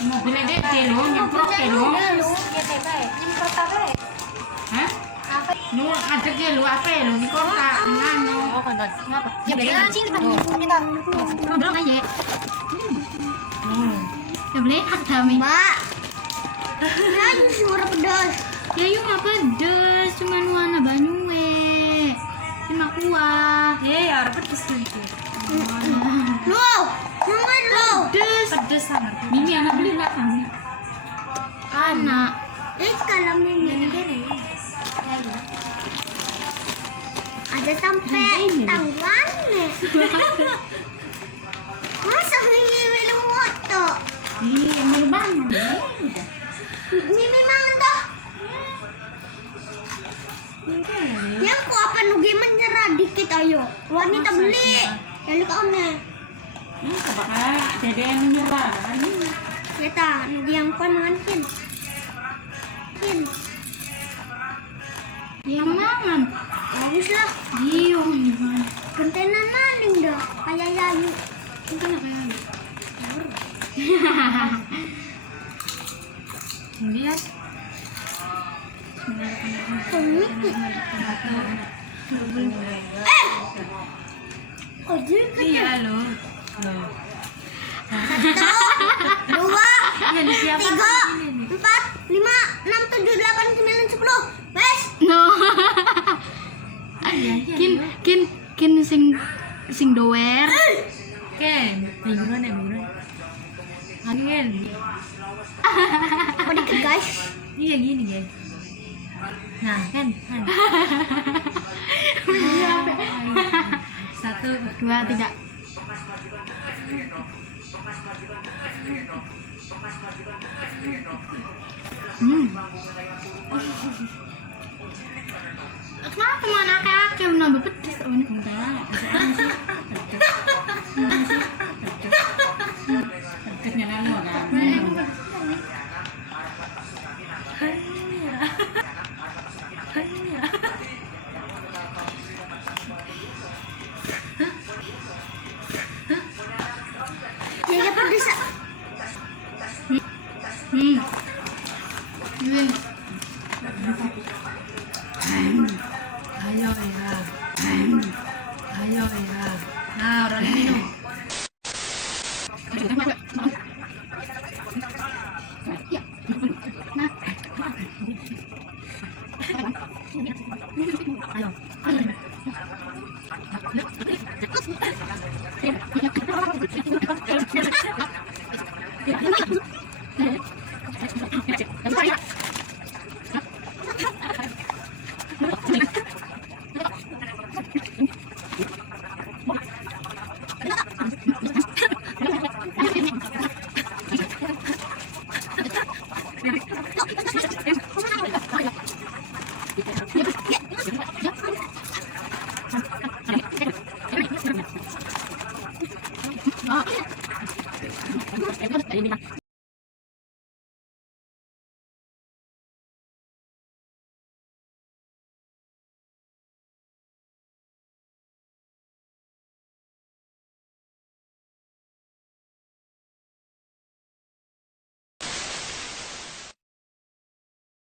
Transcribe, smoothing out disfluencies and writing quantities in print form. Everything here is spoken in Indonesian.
Mobilnya gede lo, nyemprot ya lo. Hah? Lu ada ke lu apa ya lu di kota ngano. Oh, kan. Ngapa? Ya beli sini kan kita. Belum aja. Ya boleh ada mi. Mbak. Kan suara pedas. Ya yuk nggak pedes, cuma warna banyu we. Cuma kuah. Ya pedes gitu. Lo, mama lo. Pedes sangat. Mimi anak beli lah kami. Anak. Kalau ini ada sampai tangguannya. Masa ini minum moto? Iya, memang. Ini memang toh. Yang ku apa nugi menyerah dikit ayo. Wanita beli. Jadi kau Jadi yang menyerah. kita nugi yang kau mangan Yang mangan. bagus lah. Iya, gimana? Gentenan maning dah. Kayak yayu. Mungkin apa ya? Lihat. Oh juga. Iya lo. Satu, dua, tiga, empat, lima, enam, tujuh, delapan, sembilan, 10. Wes. No. Kin sing doer. Ken, mingguan ya mingguan. Angin. Apa dikit guys? Iya gini guys. Nah kan. Satu, 2, 3. Kenapa mana kakek nambah pedes on? pedesnya nano kan. Jadi pedes. Yun. Ayo ya. Ayo ya. Nah orang minum.